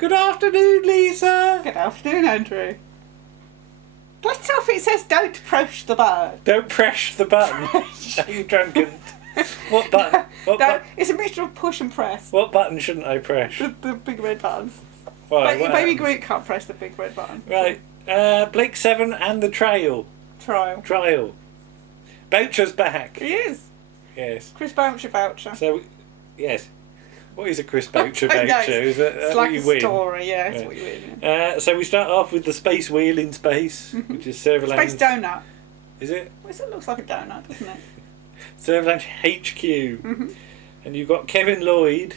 Good afternoon, Lisa. Good afternoon, Andrew. Right off it says don't push the bird. Don't press the button. Are you drunken? What button? It's a mixture of push and press. What button shouldn't I press? The big red button. Why? But baby Groot can't press the big red button. Right. Blake 7 and the Trail. Trial. Boucher's back. He is. Yes. Chris Boucher. So, yes. What is a Chris Boucher I don't know, voucher? Is that it's what like you a win? story, yeah, it's what you win. Yeah. So we start off with the space wheel in space, which is Servalanche. Space donut. Is it? Well, it looks like a donut, doesn't it? Servalanche HQ. And you've got Kevin Lloyd.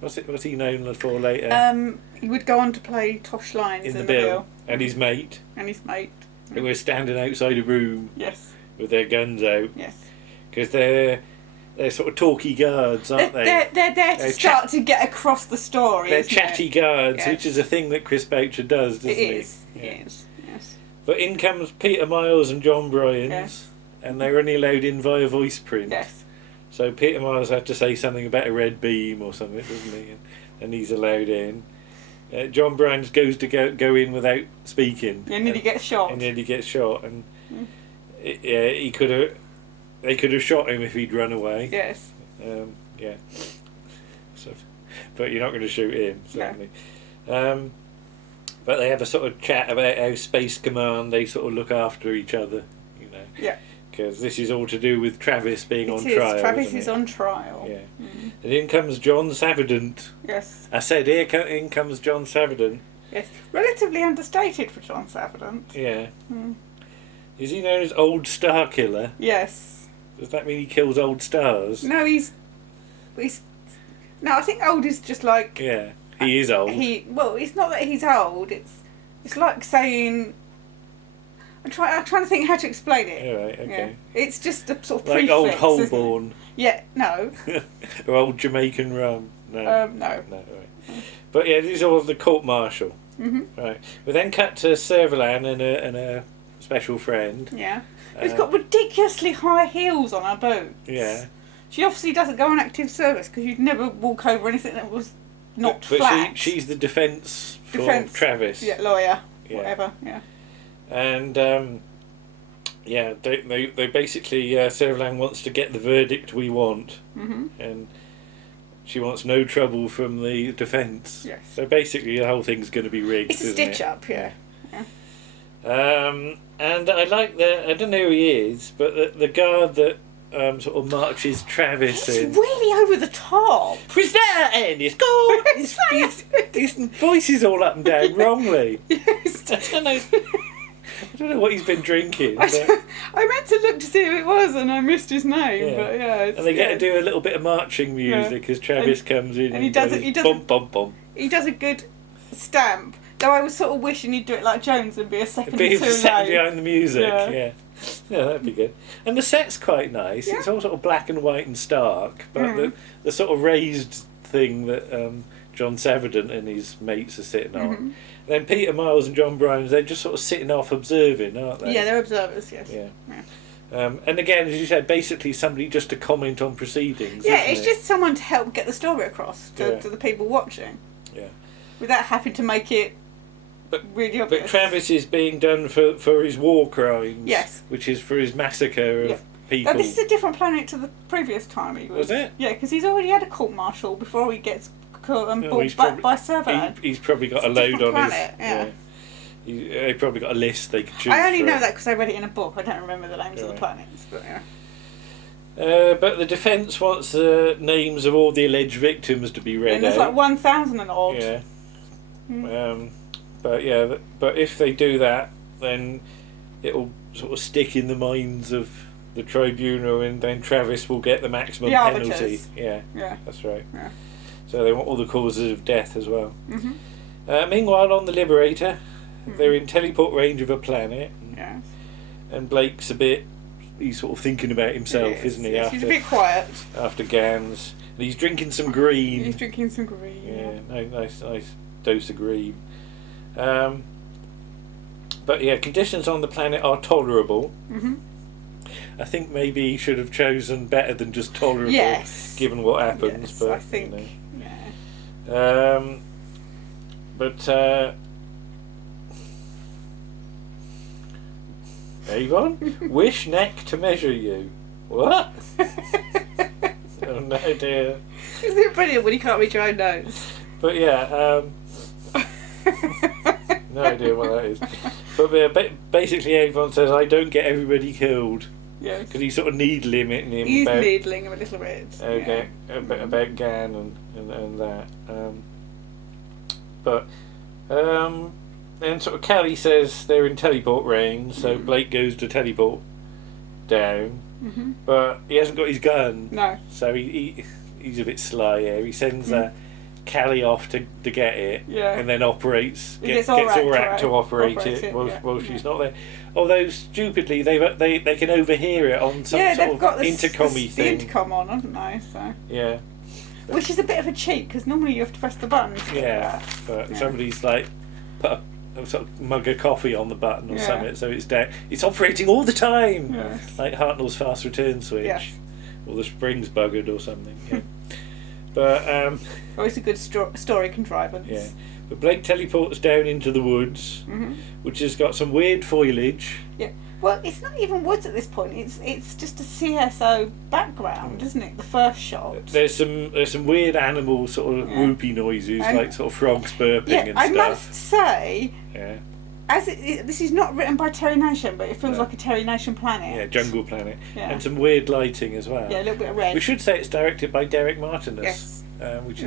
What's he known for later? He would go on to play Tosh Lines in the Bill. And his mate. Who were standing outside a room. Yes. With their guns out. Yes. Because they're sort of talky guards, aren't they? They're there to start to get across the story. They're chatty guards, yes. Which is a thing that Chris Boucher does, doesn't he? It is. Yes. But in comes Peter Miles and John Bryans, yes. And they're only allowed in via voice print. Yes. So Peter Miles had to say something about a red beam or something, doesn't he? And he's allowed in. John Bryans goes to go in without speaking. And then he gets shot. And he could have. They could have shot him if he'd run away. Yes. Yeah. So, but you're not going to shoot him, certainly. No. But they have a sort of chat about how Space Command, they sort of look after each other, you know. Yeah. Because this is all to do with Travis being on trial. Travis is on trial. Yeah. And in comes John Savident. Yes. I said, in comes John Savident. Yes. Relatively understated for John Savident. Yeah. Is he known as Old Star Killer? Yes. Does that mean he kills old stars? No, he's. No, I think old is just like. Yeah, he is old. Well, it's not that he's old. It's like saying. I'm trying to think how to explain it. Yeah, right, okay. Yeah. It's just a sort of like prefix, old Holborn. Yeah, no. Or old Jamaican rum. No. No. No, right. But yeah, these are all the court martial. Right. We then cut to Servalan and a special friend. Yeah. Who's got ridiculously high heels on her boots. Yeah. She obviously doesn't go on active service because you'd never walk over anything that was not flat. But she's the defence for Travis. Yeah, lawyer. Yeah. Whatever. Yeah. And they basically Servalan wants to get the verdict we want, and she wants no trouble from the defence. Yes. So basically, the whole thing's going to be rigged. It's a stitch up. Yeah. And I like I don't know who he is, but the guard that sort of marches Travis in. It's really over the top. Prisoner and his goal. His voice is all up and down wrongly. Yes. I don't know what he's been drinking. I meant to look to see who it was and I missed his name. But and they get to do a little bit of marching music as Travis comes in. And he does bum, bum, bum. He does a good stamp. Though I was sort of wishing he'd do it like Jones and be a second be too second late. behind the music, yeah, that'd be good. And the set's quite nice. Yeah. It's all sort of black and white and stark, but the sort of raised thing that John Savident and his mates are sitting on. And then Peter Miles and John Bryans, they're just sort of sitting off observing, aren't they? Yeah, they're observers, yes. Yeah. And again, as you said, basically somebody just to comment on proceedings. Yeah, it's just someone to help get the story across to the people watching. Yeah. Without having to make it really obvious. But Travis is being done for his war crimes. Yes. Which is for his massacre of people. Now, this is a different planet to the previous time he was. Was it? Yeah, because he's already had a court martial before he gets caught and brought back by Servalan. He's probably got a load on planet, his... They probably got a list they could choose I only know from. that because I read it in a book. I don't remember the names of the planets, but but the defence wants the names of all the alleged victims to be read out. And there's like 1,000 and odd. Yeah. But if they do that, then it'll sort of stick in the minds of the tribunal, and then Travis will get the maximum penalty. Yeah, that's right. Yeah. So they want all the causes of death as well. Meanwhile, on the Liberator, they're in teleport range of a planet. And Blake's he's sort of thinking about himself, isn't he? He's a bit quiet. After Gans. And he's drinking some green. Yeah, nice dose of green. But yeah, conditions on the planet are tolerable. I think maybe he should have chosen better than just tolerable, given what happens. Yes, but I think, But Avon, wish neck to measure you. What? Oh no, dear. Isn't it brilliant when you can't read your own notes? But yeah, no idea what that is. But basically, Avon says, "I don't get everybody killed." Yes. Because he's sort of needling him. He's needling him a little bit. Okay, yeah. About Gan and that. But then sort of Callie says they're in teleport range, so Blake goes to teleport down. Mm-hmm. But he hasn't got his gun. No. So he's a bit sly here. He sends Callie off to get it, and then gets Zorak to operate it while she's not there. Although stupidly they can overhear it on some sort of intercom-y thing. The intercom on, haven't they? So. Yeah. Which is a bit of a cheat because normally you have to press the button. But somebody's like put a sort of mug of coffee on the button or something, so it's down. It's operating all the time, like Hartnell's fast return switch, or the spring's buggered or something. Yeah. But always a good story contrivance. Yeah, but Blake teleports down into the woods, which has got some weird foliage. Yeah. Well, it's not even woods at this point. It's just a CSO background, isn't it? The first shot. There's some weird animal sort of whoopy noises, like sort of frogs burping and stuff. I must say. Yeah. This is not written by Terry Nation, but it feels like a Terry Nation planet. Yeah, Jungle Planet. Yeah. And some weird lighting as well. Yeah, a little bit of red. We should say it's directed by Derek Martinus. Yes. Which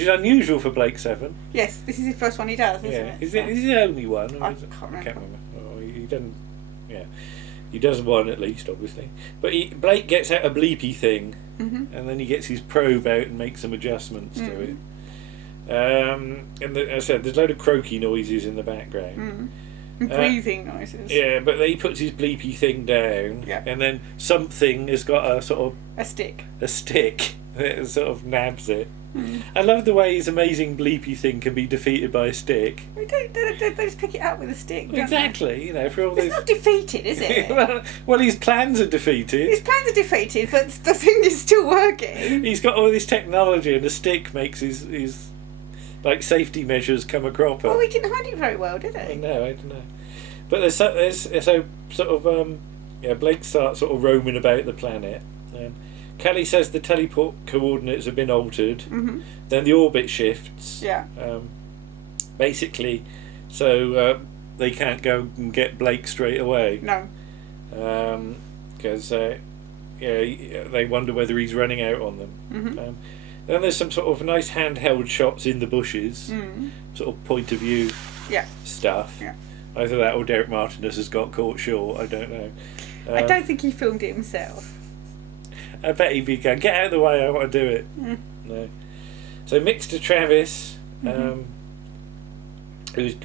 is unusual for Blake Seven. Yes, this is the first one he does, isn't it? Is it the only one? I can't remember. Oh, he doesn't. Yeah, he does one at least, obviously. But Blake gets out a bleepy thing, and then he gets his probe out and makes some adjustments to it. And as I said, there's a load of croaky noises in the background. Breathing noises. Yeah, but then he puts his bleepy thing down, and then something has got a sort of a stick that sort of nabs it. I love the way his amazing bleepy thing can be defeated by a stick. They just pick it up with a stick. Exactly, you know, for all it's not defeated, is it? well, his plans are defeated. His plans are defeated, but the thing is still working. He's got all this technology, and the stick makes his like safety measures come a cropper. Well, he didn't hide it very well, did he? No, I don't know. But there's so sort of Blake starts sort of roaming about the planet. Callie says the teleport coordinates have been altered. Then the orbit shifts. Yeah. Basically, so they can't go and get Blake straight away. No. Because they wonder whether he's running out on them. Then there's some sort of nice handheld shots in the bushes, sort of point of view stuff. Yeah. Either that or Derek Martinus has got caught short, I don't know. I don't think he filmed it himself. I bet he'd be going, get out of the way, I want to do it. No. So mixed to Travis, who's going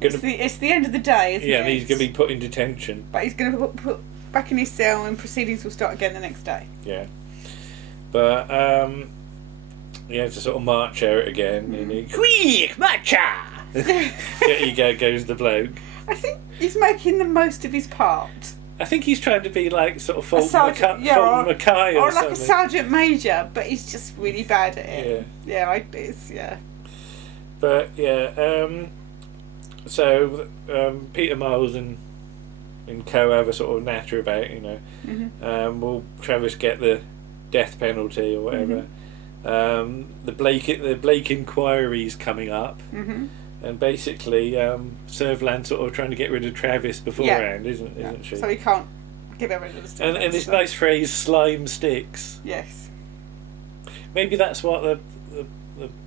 to... It's the end of the day, isn't it? Yeah, and he's going to be put in detention. But he's going to put back in his cell and proceedings will start again the next day. Yeah. But, he has to sort of march out again, and he... Quick, marcha! There goes the bloke. I think he's making the most of his part. I think he's trying to be like sort of Fulton Mackay or something. Like a sergeant major, but he's just really bad at it. But so Peter Miles and co have a sort of natter about, you know, will Travis get the death penalty or whatever? The Blake inquiry's coming up. And basically, Servalan sort of trying to get rid of Travis beforehand, isn't she? So he can't give rid of the stick. And this nice phrase, slime sticks. Yes. Maybe that's what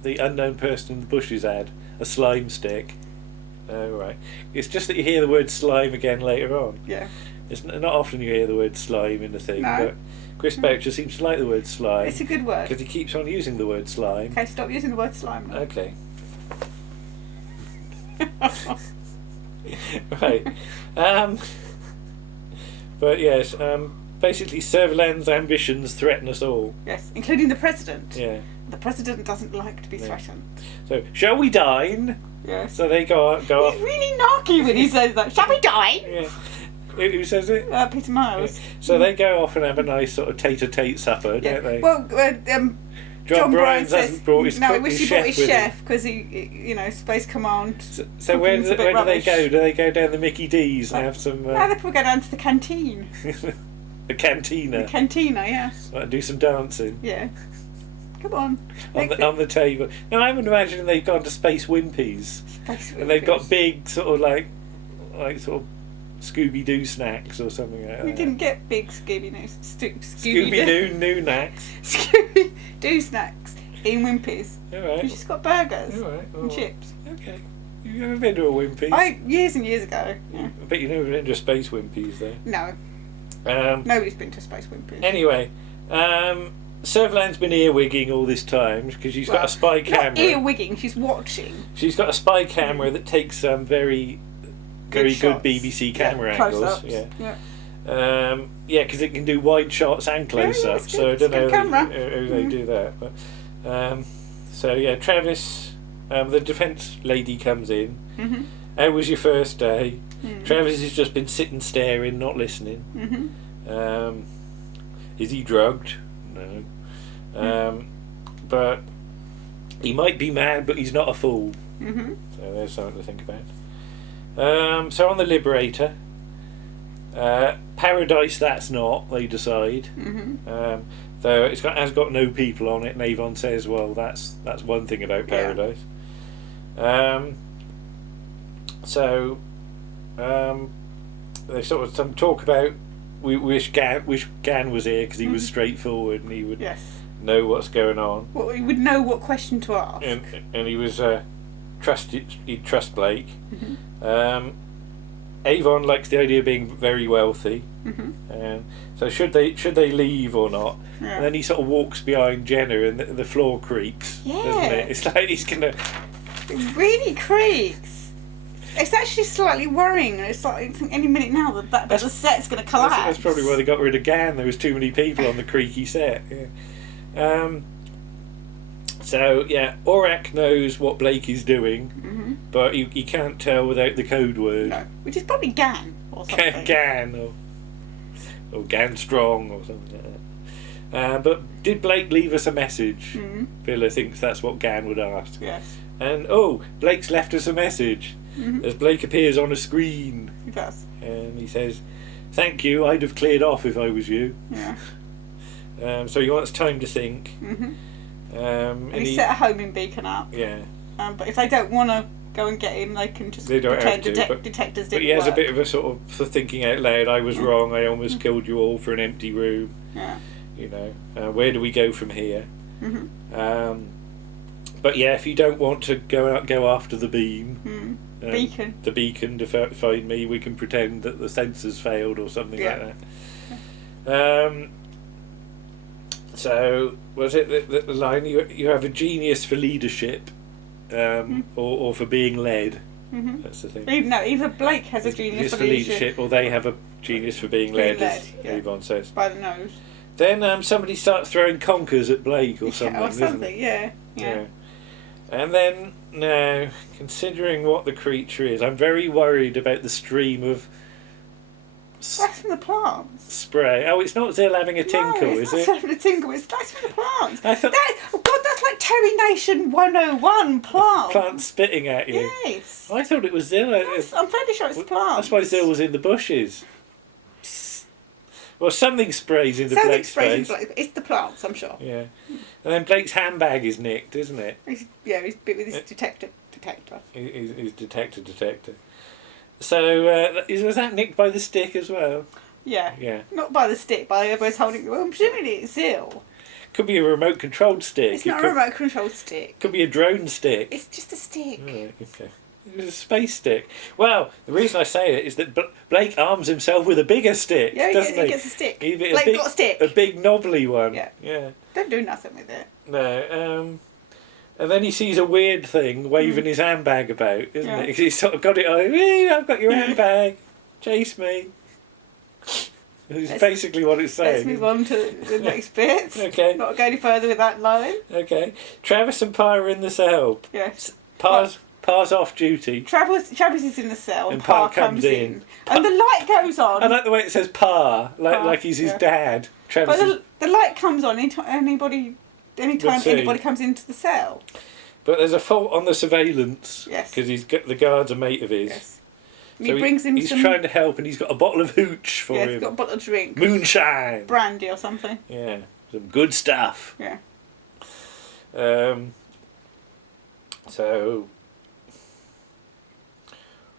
the unknown person in the bushes had, a slime stick. Oh, right. It's just that you hear the word slime again later on. Yeah. It's not often you hear the word slime in the thing, but Chris Boucher seems to like the word slime. It's a good word. Because he keeps on using the word slime. Okay, stop using the word slime now. Okay. Right. But yes, basically Servalan's ambitions threaten us all. Yes, including the president. Yeah. The president doesn't like to be threatened. So, shall we dine? Yes. So they go off. He's really narky when he says that. Shall we dine? Yeah. Who says it? Peter Miles. Yeah. So they go off and have a nice sort of tete-a-tete supper, don't they? Well, John Bryans hasn't brought his no, he wish he brought his chef him. because he, Space Command. So where do they go? Do they go down the Mickey D's and have some? No, they probably go down to the canteen. The cantina. The cantina, yes. Like, do some dancing. Yeah. Come on. On the table. No, I would imagine they've gone to Space Wimpies. And they've got big sort of like sort of Scooby-Doo snacks or something like that. We didn't get big Scooby-Doo snacks. Scooby-Doo snacks in Wimpy's. Alright. We just got burgers well, and chips. Okay. You've never been to a Wimpy? Years and years ago. Yeah. I bet you've never been to a Space Wimpy's though. No. Nobody's been to Space Wimpy's. Anyway, Servalan's been earwigging all this time because she's got a spy camera. Not earwigging, she's watching. She's got a spy camera that takes some very good BBC camera angles. Yeah, because it can do wide shots and close-ups. So I don't know how they do that. But, Travis, the defence lady comes in. Mm-hmm. How was your first day? Mm. Travis has just been sitting staring, not listening. Mm-hmm. Is he drugged? No. But he might be mad, but he's not a fool. Mm-hmm. So there's something to think about. So on the Liberator, Paradise that's not, they decide. Mm-hmm. Though has got no people on it, and Avon says, well, that's one thing about Paradise. They sort of some talk about we wish Gan was here because he was straightforward and he would know what's going on. Well, he would know what question to ask. And he was he'd trust Blake. Mm-hmm. Avon likes the idea of being very wealthy. Mm-hmm. So should they leave or not? Yeah. And then he sort of walks behind Jenna and the floor creaks, doesn't it? It's like he's gonna. It really creaks. It's actually slightly worrying. It's like any minute now that the set's going to collapse. That's probably why they got rid of Gan. There was too many people on the creaky set. Yeah. Aurak knows what Blake is doing, but he can't tell without the code word. No, which is probably Gan or something. Gan or Gan Strong or something like that. But did Blake leave us a message? Villa thinks that's what Gan would ask. Yes. And Blake's left us a message. As Blake appears on a screen. He does. And he says, "Thank you, I'd have cleared off if I was you." Yeah. So he wants time to think. And he set a homing beacon up. Yeah. But if they don't want to go and get him, they can just pretend detectors didn't But he has work. a bit of a sort of for thinking out loud. I was wrong. I almost killed you all for an empty room. Yeah. You know, where do we go from here? But yeah, if you don't want to go after the beam, the beacon to find me, we can pretend that the sensors failed or something like that. So was it the line you have a genius for leadership, or for being led? That's the thing. Either Blake has a genius for leadership, or they have a genius for being led, as Avon says. By the nose. Then somebody starts throwing conkers at Blake or something. Or something, yeah. And then, now, considering what the creature is, I'm very worried about the stream of that's from the plants. Spray. Oh, it's not Zill having a tinkle, is it? It's not having a tinkle. That's from the plants. I thought that's like Terry Nation 101 plants. Plants spitting at you. Yes. I thought it was Zill. I'm fairly sure it's plants. That's why Zill was in the bushes. Well, something sprays into Blake's face. It's the plants, I'm sure. Yeah. And then Blake's handbag is nicked, isn't it? He's bit with his detector. His detector. So, was that nicked by the stick as well? Yeah. Yeah. Not by the stick, by whoever's holding it. Well, presumably it's Zill. Could be a remote-controlled stick. It's not a remote-controlled stick. Could be a drone stick. It's just a stick. Right, okay. It was a space stick. Well, the reason I say it is that Blake arms himself with a bigger stick, doesn't he? He gets a stick. Blake got a stick. A big knobbly one. Yeah. Don't do nothing with it. No. And then he sees a weird thing waving his handbag about, isn't it? He's sort of got it on. Hey, I've got your handbag. Chase me. It's basically what it's saying. Let's move on to the next bit. Okay. Not go any further with that line. Okay. Travis and Pa are in the cell. Yes. Pa's off duty. Travis is in the cell and Pa comes in. And the light goes on. I like the way it says Pa, like he's his dad. But the light comes on. Anybody anytime anybody comes into the cell. But there's a fault on the surveillance. Yes. Because the guard's a mate of his. Yes. So he brings him he's trying to help, and he's got a bottle of hooch for him. He's got a bottle of drink. Moonshine. Brandy or something. Yeah. Some good stuff. Yeah. So...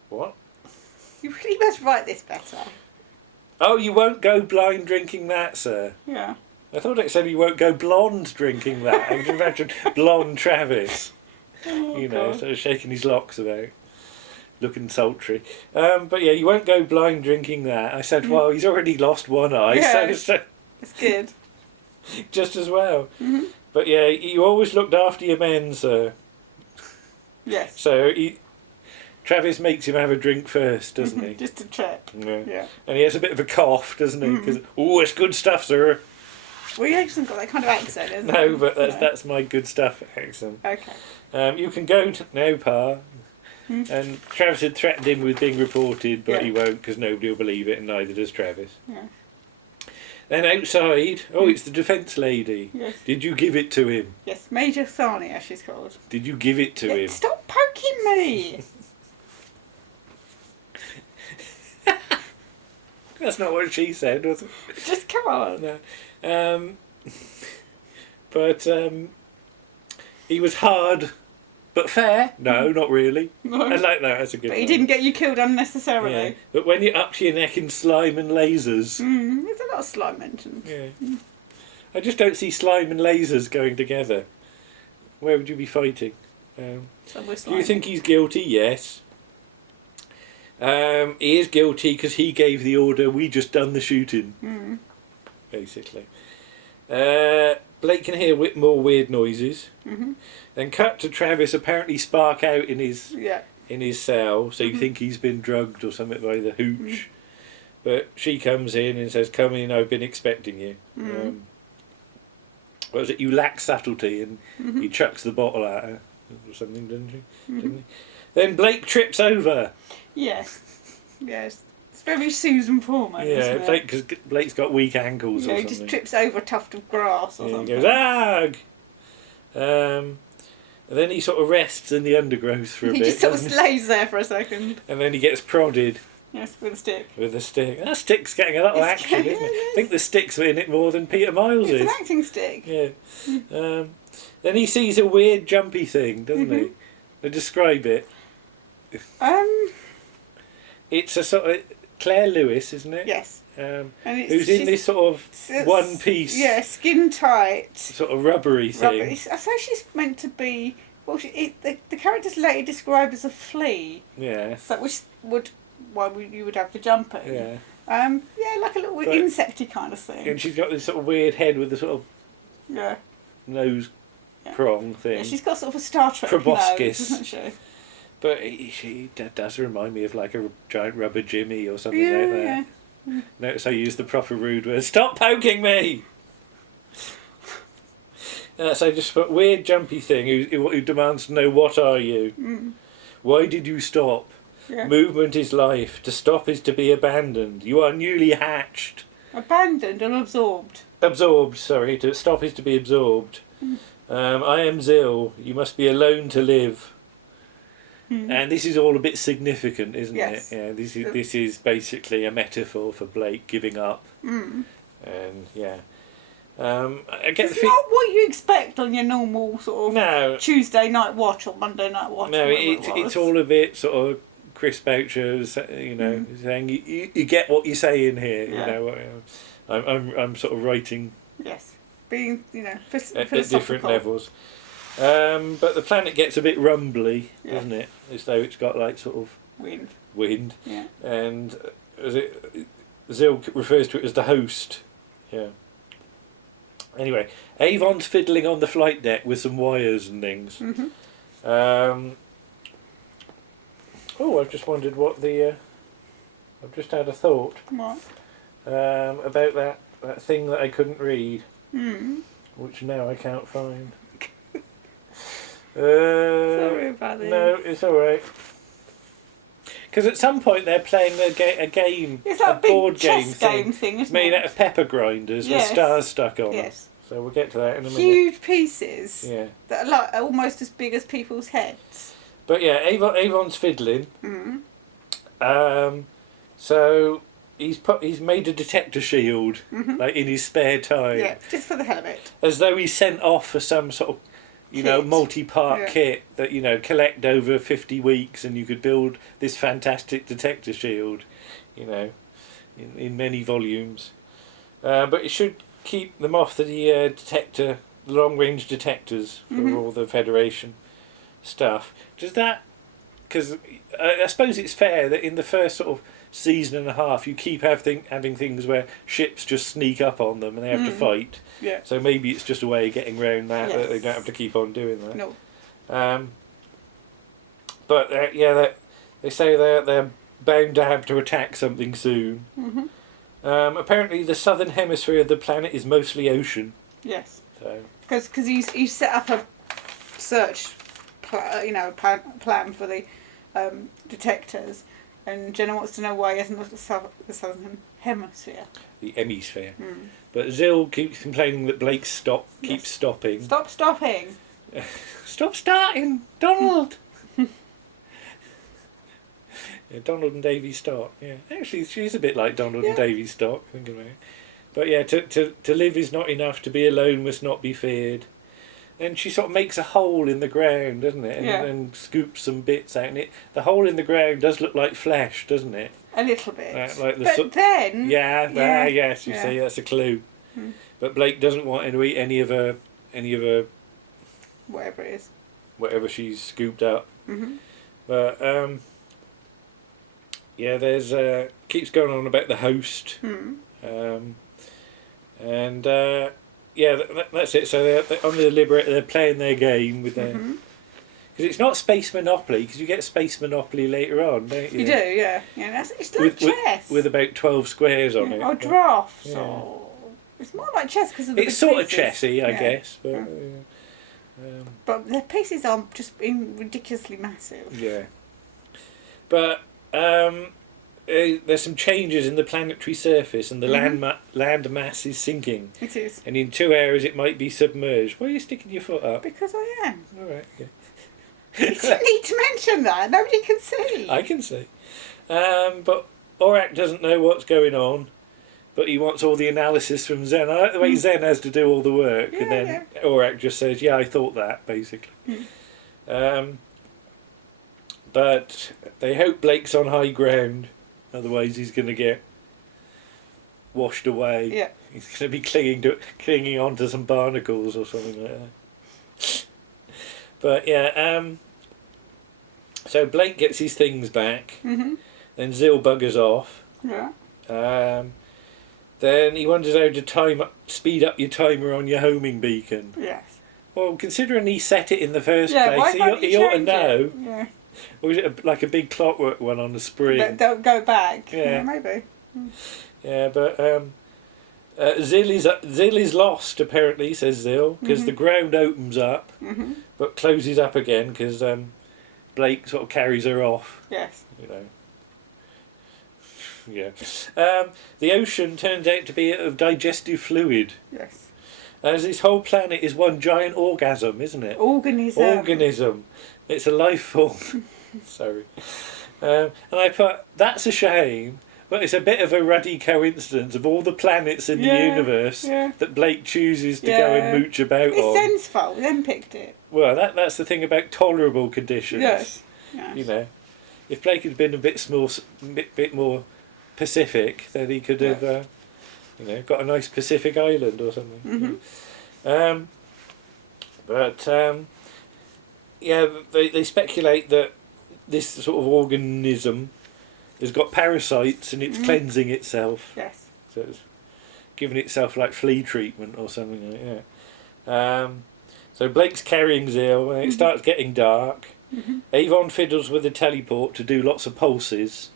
What? You really must write this better. Oh, you won't go blind drinking that, sir. Yeah. I thought it said you won't go blonde drinking that. I can imagine blonde Travis. Oh, sort of shaking his locks about, looking sultry. But yeah, you won't go blind drinking that. I said, well, he's already lost one eye, so it's good. Just as well. Mm-hmm. But yeah, you always looked after your men, sir. Yes. So Travis makes him have a drink first, doesn't he? Just to check. Yeah. And he has a bit of a cough, doesn't he? Because it's good stuff, sir. Well, he hasn't got that kind of accent, has he? No, but that's my good stuff accent. Okay. You can go now, Pa. And Travis had threatened him with being reported, but he won't because nobody will believe it, and neither does Travis. Yeah. Then outside, it's the defence lady. Yes. Did you give it to him? Yes, Major Thania, she's called. Did you give it to him? Stop poking me! That's not what she said, was it? Just come on. No. But he was hard, but fair. No, not really. No. I like that. That's a good But one. he didn't get you killed unnecessarily. Yeah. But when you're up to your neck in slime and lasers... There's a lot of slime mentioned. Yeah. I just don't see slime and lasers going together. Where would you be fighting? Do you think he's guilty? Yes. He is guilty because he gave the order, we just done the shooting. Basically. Blake can hear more weird noises. Then cut to Travis apparently spark out in his cell, so you think he's been drugged or something by the hooch. But she comes in and says, come in, I've been expecting you. What was it? You lack subtlety, and he chucks the bottle at her or something, doesn't he? Then Blake trips over. Yes. It's very Susan Foreman. Yeah, because Blake's got weak ankles or something. He just trips over a tuft of grass or something. He goes, "Ag!" And then he sort of rests in the undergrowth for a bit. He just sort of lays there for a second. And then he gets prodded. Yes, with a stick. With a stick. That stick's getting a lot of action, isn't it? I think the stick's in it more than Peter Miles is. It's an acting stick. Yeah. Then he sees a weird jumpy thing, doesn't he? They describe it. It's a sort of Claire Lewis, isn't it? Yes. Who's in this sort of one piece. Yeah, skin tight. Sort of rubbery thing. I suppose she's meant to be. Well, the character's later described as a flea. Yeah. So which would you would have the jumping. Yeah. Like a little insecty kind of thing. And she's got this sort of weird head with the sort of nose prong thing. Yeah, she's got sort of a Star Trek proboscis, nose, doesn't she? But she does remind me of like a giant rubber Jimmy or something like that. Yeah. Notice I use the proper rude word. Stop poking me! So just put weird jumpy thing who demands to know what are you? Why did you stop? Yeah. Movement is life. To stop is to be abandoned. You are newly hatched. Abandoned or absorbed? Absorbed, sorry. To stop is to be absorbed. I am Zill. You must be alone to live. And this is all a bit significant, isn't it? Yeah. This is basically a metaphor for Blake giving up. And I get it's not what you expect on your normal sort of Tuesday night watch or Monday night watch. No, it's all a bit sort of Chris Boucher, saying you get what you're saying here. Yeah. I'm sort of writing. Yes, being at different levels. But the planet gets a bit rumbly, doesn't it? As though it's got like sort of wind. Yeah. And Zill refers to it as the host. Yeah. Anyway, Avon's fiddling on the flight deck with some wires and things. I've just wondered what I've just had a thought. What? About that thing that I couldn't read, which now I can't find. Sorry about this. No, it's all right. Because at some point they're playing a game, it's like a board game thing, thing, isn't made it? out of pepper grinders with stars stuck on. Yes. So we'll get to that in a minute. Huge pieces. Yeah. That are like almost as big as people's heads. But yeah, Avon's fiddling. Mm. So he's made a detector shield, like in his spare time. Yeah, just for the hell of it. As though he's sent off for some sort of, multi-part kit that, collect over 50 weeks and you could build this fantastic detector shield, in many volumes. But it should keep them off the long-range detectors for all the Federation stuff. Does that... Because I suppose it's fair that in the first sort of season and a half you keep having things where ships just sneak up on them and they have to fight. Yeah. So maybe it's just a way of getting around that, Yes. that they don't have to keep on doing that. No. But they say they're bound to have to attack something soon. Apparently the southern hemisphere of the planet is mostly ocean. Yes. So. Because he's set up a search, plan for the detectors, and Jenna wants to know why he hasn't looked at the southern hemisphere. The hemisphere. But Zill keeps complaining that Blake keeps stopping. Stop stopping. Stop starting, Donald. Yeah, Donald and Davy Stock. Yeah, actually, she's a bit like Donald and Davy Stock. Thinking about it. But yeah, to live is not enough. To be alone must not be feared. And she sort of makes a hole in the ground, doesn't it? And scoops some bits out. And the hole in the ground does look like flesh, doesn't it? A little bit. Like then... yes, you see, that's a clue. But Blake doesn't want to eat any of her... Whatever it is. Whatever she's scooped up. But, there's... keeps going on about the host. That's it. So they're on the Liberator, they're playing their game with their... Because it's not Space Monopoly, because you get Space Monopoly later on, don't you? You do, yeah. It's like chess. With about 12 squares on it. Or drafts. Yeah. Or... It's more like chess because of the It's sort of chessy, I guess. But, but the pieces are just being ridiculously massive. Yeah. But there's some changes in the planetary surface and the land mass is sinking. It is. And in 2 hours it might be submerged. Why are you sticking your foot up? Because I am. All right, okay. You didn't need to mention that. Nobody can see. I can see. But Aurak doesn't know what's going on, but he wants all the analysis from Zen. I like the way Zen has to do all the work, and then Aurak just says, I thought that, basically. But they hope Blake's on high ground, otherwise he's going to get washed away. Yeah. He's going to be clinging onto some barnacles or something like that. But so Blake gets his things back. Then Zill buggers off. Yeah. Then he wonders how to speed up your timer on your homing beacon. Yes. Well, considering he set it in the first place, he ought to know. It? Yeah. Or is it like a big clockwork one on the spring? Don't go back. Yeah, maybe. Yeah, but Zill is lost, apparently, says Zill, because the ground opens up, but closes up again because Blake sort of carries her off. Yes. Yeah. The ocean turns out to be of digestive fluid. Yes. As this whole planet is one giant organism, isn't it? Organism. It's a life form. Sorry. And I thought, that's a shame. But it's a bit of a ruddy coincidence of all the planets in the universe that Blake chooses to go and mooch about on. It's Zen's fault. Zen picked it. Well, that's the thing about tolerable conditions. Yes. If Blake had been a bit more Pacific, then he could have, got a nice Pacific island or something. They speculate that this sort of organism has got parasites and it's cleansing itself. Yes. So it's giving itself like flea treatment or something like that. So Blake's carrying Zill and it starts getting dark. Avon fiddles with the teleport to do lots of pulses,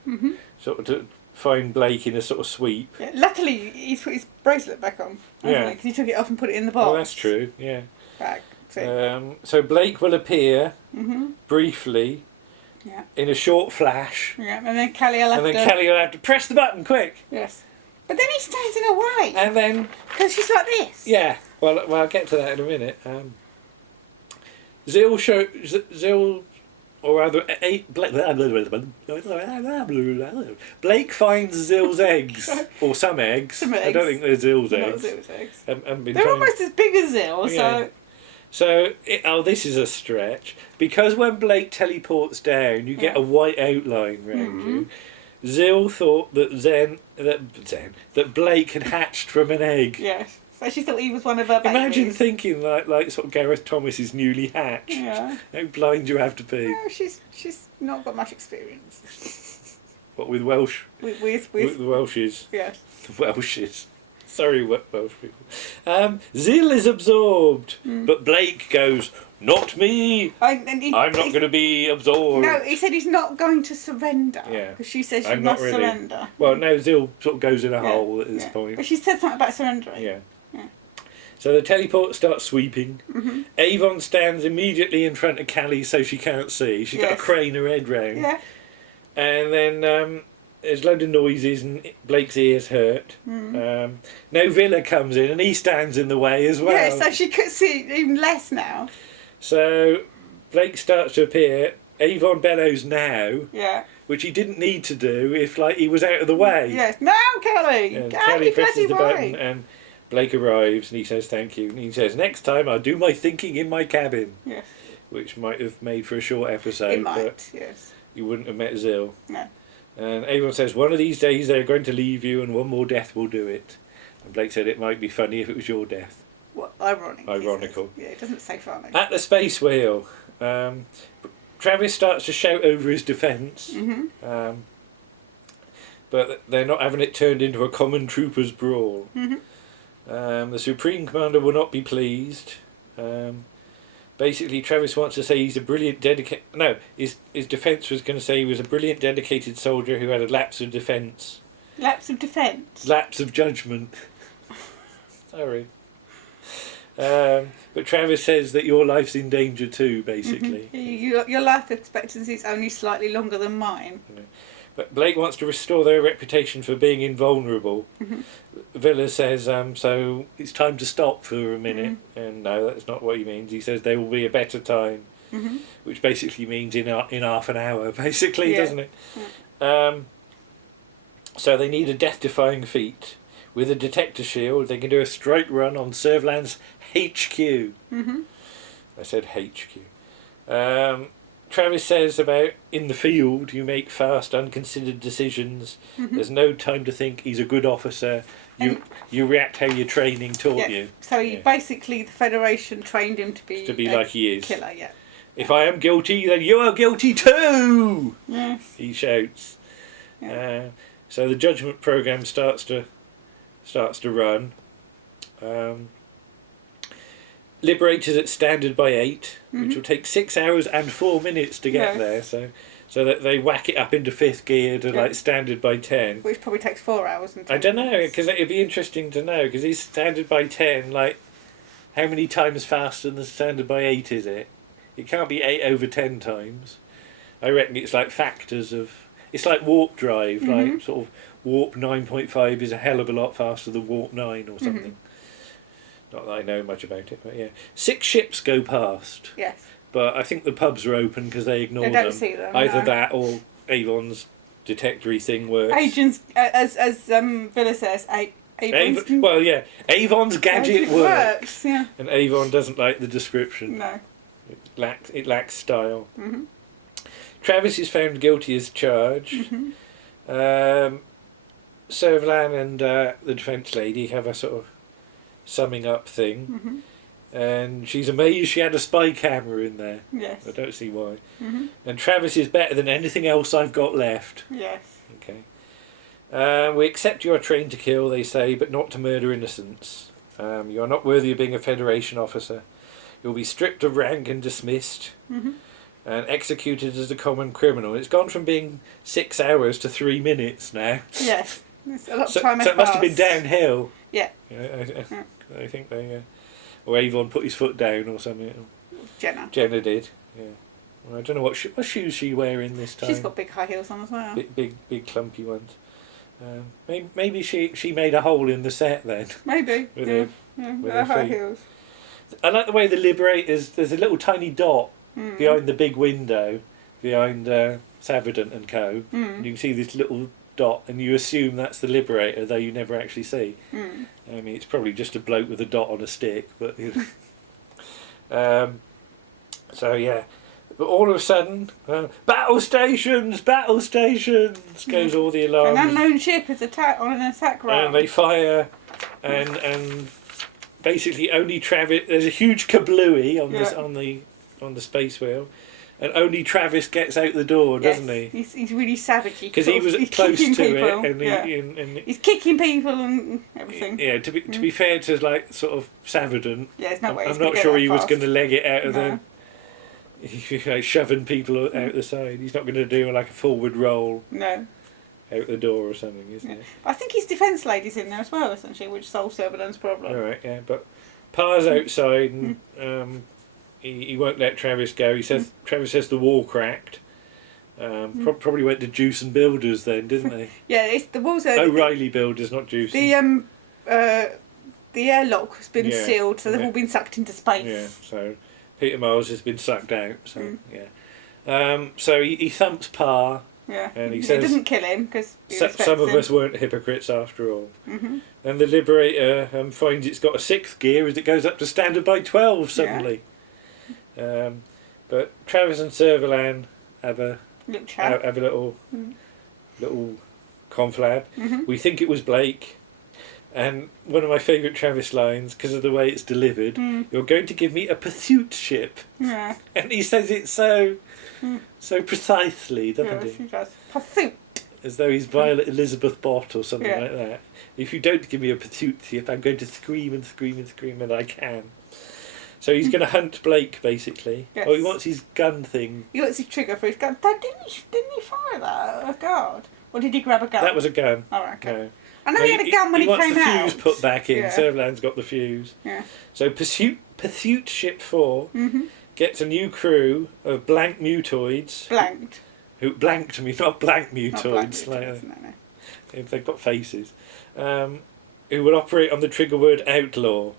sort of to find Blake in a sort of sweep. Yeah, luckily he's put his bracelet back on, hasn't he? Because he took it off and put it in the box. Oh, that's true, yeah. Back. So Blake will appear briefly in a short flash. Yeah, and then Callie will have to press the button, quick. Yes. But then he stands in her way. And then... Because she's like this. Yeah. Well, I'll get to that in a minute. Zil, or rather, Blake finds Zill's eggs, or some eggs. I don't think they're Zill's eggs. Not Zill's eggs. They're almost as big as Zill, yeah. So, this is a stretch. Because when Blake teleports down, you get a white outline round you. Zill thought that Blake had hatched from an egg. Yes. So she thought he was one of her babies. Imagine thinking like sort of Gareth Thomas is newly hatched. Yeah. How blind you have to be. No, she's not got much experience. What, with Welsh? With the Welshes. Yes. The Welshes. Sorry, Welsh people. Zill is absorbed, but Blake goes, "Not me. I'm not going to be absorbed." No, he said he's not going to surrender. Yeah. Because she says she must surrender. Well, no, Zill sort of goes in a hole at this point. But she said something about surrendering. Yeah. So the teleport starts sweeping. Avon stands immediately in front of Callie so she can't see. She's got to crane her head round. Yeah. And then there's a load of noises and Blake's ears hurt. Now Villa comes in and he stands in the way as well. Yeah, so she could see even less now. So Blake starts to appear. Avon bellows now. Yeah. Which he didn't need to do if he was out of the way. Yes. No, Kelly! And Kelly presses the button and Blake arrives and he says thank you. And he says, next time I'll do my thinking in my cabin. Yes. Which might have made for a short episode. It might, but yes. You wouldn't have met Zill. No. And Avon says, one of these days they're going to leave you and one more death will do it. And Blake said it might be funny if it was your death. What? Ironic. Ironical. Yeah, it doesn't say funny. At the space wheel, Travis starts to shout over his defence. But they're not having it turned into a common troopers brawl. The Supreme Commander will not be pleased. Basically, Travis wants to say he's a brilliant his defence was going to say he was a brilliant dedicated soldier who had a lapse of defence. Lapse of defence? Lapse of judgment. Sorry. But Travis says that your life's in danger too, basically. Your life expectancy is only slightly longer than mine. But Blake wants to restore their reputation for being invulnerable. Villa says, so it's time to stop for a minute. And no, that's not what he means. He says there will be a better time. Which basically means in half an hour, basically, doesn't it? So they need a death-defying feat. With a detector shield, they can do a strike run on Servalan's HQ. I said HQ. Travis says about in the field you make fast, unconsidered decisions. There's no time to think. He's a good officer. You react how your training taught you. So basically the Federation trained him to be like he is. Killer, yeah. If I am guilty, then you are guilty too. Yes. He shouts. Yeah. So the judgment program starts to run. Liberators at standard by 8, which will take 6 hours and 4 minutes to get there. So that they whack it up into 5th gear to like standard by 10. Which probably takes 4 hours. And 10 I don't know, minutes. because it'd be interesting to know, because he's standard by 10, like, how many times faster than standard by 8 is it? It can't be 8 over 10 times. I reckon it's like factors of... It's like warp drive, like sort of warp 9.5 is a hell of a lot faster than warp 9 or something. Not that I know much about it, but yeah. 6 ships go past. Yes. But I think the pubs are open because they ignore them. They don't see them. Either that or Avon's detectory thing works. Agents, as Villa says, Avon's gadget works. Yeah. And Avon doesn't like the description. No. It lacks style. Travis is found guilty as charged. Servalan and the defence lady have a sort of summing up thing. And she's amazed she had a spy camera in there. Yes. I don't see why. And Travis is better than anything else I've got left. Yes. Okay. We accept you are trained to kill, they say, but not to murder innocents. You are not worthy of being a Federation officer. You'll be stripped of rank and dismissed. And executed as a common criminal. It's gone from being 6 hours to 3 minutes now. Yes. It's a lot of time so it must have been downhill. Yeah. I think they... or Avon put his foot down or something. Jenna did, yeah. Well, I don't know what shoes she's wearing this time. She's got big high heels on as well. Big clumpy ones. Maybe she made a hole in the set then. Maybe. with yeah. with her her feet. heels. I like the way the Liberators. There's a little tiny dot behind the big window, behind Savident and Co. And you can see this little dot, and you assume that's the Liberator, though you never actually see. I mean, it's probably just a bloke with a dot on a stick, but. So yeah. But all of a sudden, battle stations, goes all the alarms. An unknown ship is on an attack round. And they fire, and basically only Travis. There's a huge kablooey on the space wheel, and only Travis gets out the door, doesn't he? He's really savage. Because he was close to people. it, and he's kicking people and everything. Yeah, to be fair to like sort of Savident. Yeah, there's no way. I'm not sure he was going to leg it out of the. Shoving people out the side. He's not going to do like a forward roll. No. Out the door or something, isn't it? I think his defence lady's in there as well, isn't she? Which solves Savident's problem. All right, yeah, but Par's outside, and he won't let Travis go. He says Travis says the wall cracked. Probably went to Juice and Builders then, didn't they? Yeah, the walls are. O'Reilly Builders, not Juice. The airlock has been sealed, so they've all been sucked into space. Yeah, so Peter Miles has been sucked out. So so he thumps Pa. Yeah, and he says it doesn't kill him because some of us weren't hypocrites after all. And the Liberator finds it's got a sixth gear as it goes up to standard by 12 suddenly. But Travis and Servalan have a little conflab. We think it was Blake. And one of my favourite Travis lines, because of the way it's delivered, you're going to give me a pursuit ship. Yeah. And he says it so precisely, doesn't he? Yes, he does. Pursuit. As though he's Violet Elizabeth Bott or something like that. If you don't give me a pursuit ship, I'm going to scream and scream and scream, and I can. So he's going to hunt Blake, basically. Yes. Oh, he wants his gun thing. He wants his trigger for his gun. Didn't he fire that at a guard? Or did he grab a gun? That was a gun. Oh, okay. No. I know he had a gun when he came out. He wants the fuse put back in. Servalan's got the fuse. Yeah. So Pursuit Ship 4 gets a new crew of blank mutoids. Blanked. Who blanked me, not blank mutoids. No. They've got faces. Who will operate on the trigger word outlaw.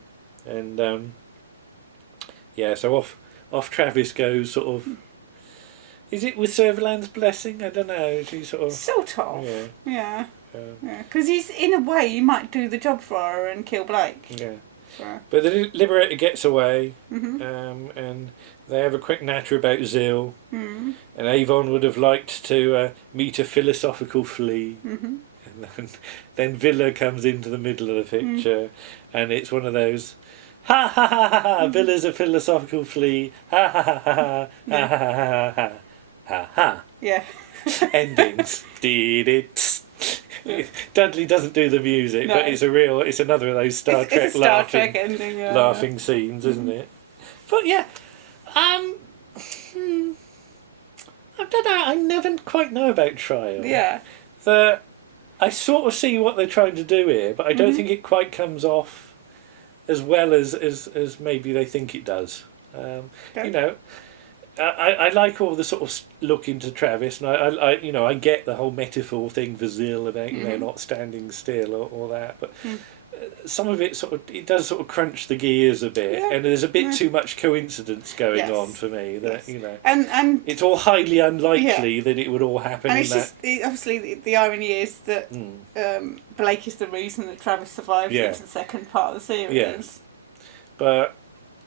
And so off Travis goes sort of. Is it with Servalan's blessing? I don't know. She's sort of. Yeah. Because he's in a way he might do the job for her and kill Blake. Yeah. So. But the Liberator gets away, and they have a quick natter about Zill. And Avon would have liked to meet a philosophical flea. And then Villa comes into the middle of the picture, and it's one of those. Ha ha ha ha ha! Villa's a philosophical flea. Ha ha ha ha ha ha ha ha ha ha. Yeah. Endings. Dudley doesn't do the music, but it's another of those Star Trek laughing scenes, isn't it? But yeah, I don't know. I never quite know about Trial. Yeah. I sort of see what they're trying to do here, but I don't think it quite comes off as well as maybe they think it does. You know. I like all the sort of look into Travis, and I get the whole metaphor thing for Zill about not standing still or that, but some of it it does sort of crunch the gears a bit, and there's a bit too much coincidence going on for me that and it's all highly unlikely that it would all happen. And obviously the irony is that Blake is the reason that Travis survives into the second part of the series. But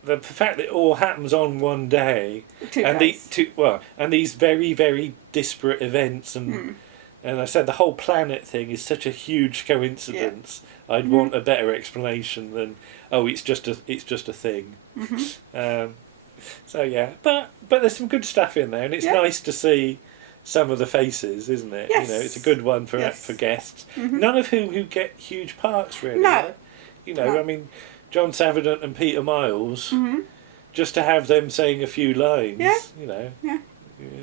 the fact that it all happens on one day, and these very, very disparate events, and I said the whole planet thing is such a huge coincidence. I'd want a better explanation than it's just a thing. So yeah, but there's some good stuff in there, and it's nice to see some of the faces, isn't it? Yes. You know, it's a good one for guests. None of whom get huge parts really. No. I mean. John Savident and Peter Miles, just to have them saying a few lines, Yeah.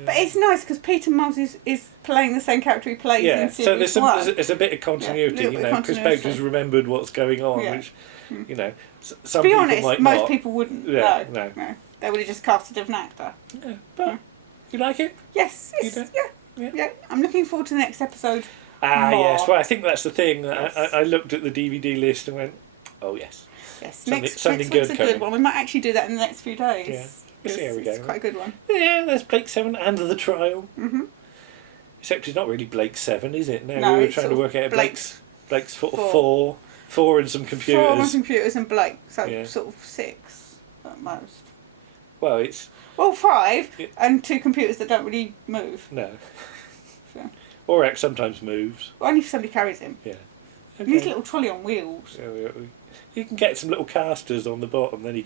But it's nice because Peter Miles is playing the same character he plays in series one. So there's a bit of continuity, Chris Page has remembered what's going on, which, some to be people honest, might most not. people wouldn't. No. They would have just cast a different actor. Yeah, but you like it? Yes. Yeah. I'm looking forward to the next episode more. Yes. Well, I think that's the thing. Yes. I looked at the DVD list and went, oh yes. Yes, Something next good week's a coming. good one. We might actually do that in the next few days. Yeah. We'll see how we go. It's quite a good one. Yeah, there's Blake 7 and The Trial. Mm-hmm. Except it's not really Blake 7, is it? No, we were it's trying to work out Blake's sort of 4 and some computers. 4 and computers and Blake, so Yeah. sort of 6 at most. Well, it's... Well, 5 and 2 computers that don't really move. No. So. Aurak sometimes moves. Well, only if somebody carries him. Yeah. Okay. He needs a little trolley on wheels. Yeah, you can get some little casters on the bottom, then you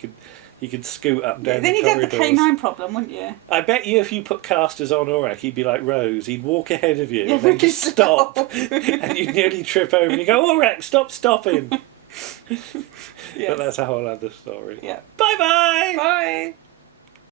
could scoot up and down then the you'd corridors. have the canine problem, wouldn't you? I bet you if you put casters on Aurak, he'd be like Rose. He'd walk ahead of you Yeah, and then really just stop. slow. And you'd nearly trip over and you go, Aurak, stop stopping. Yes. But that's a whole other story. Yeah. Bye-bye! Bye!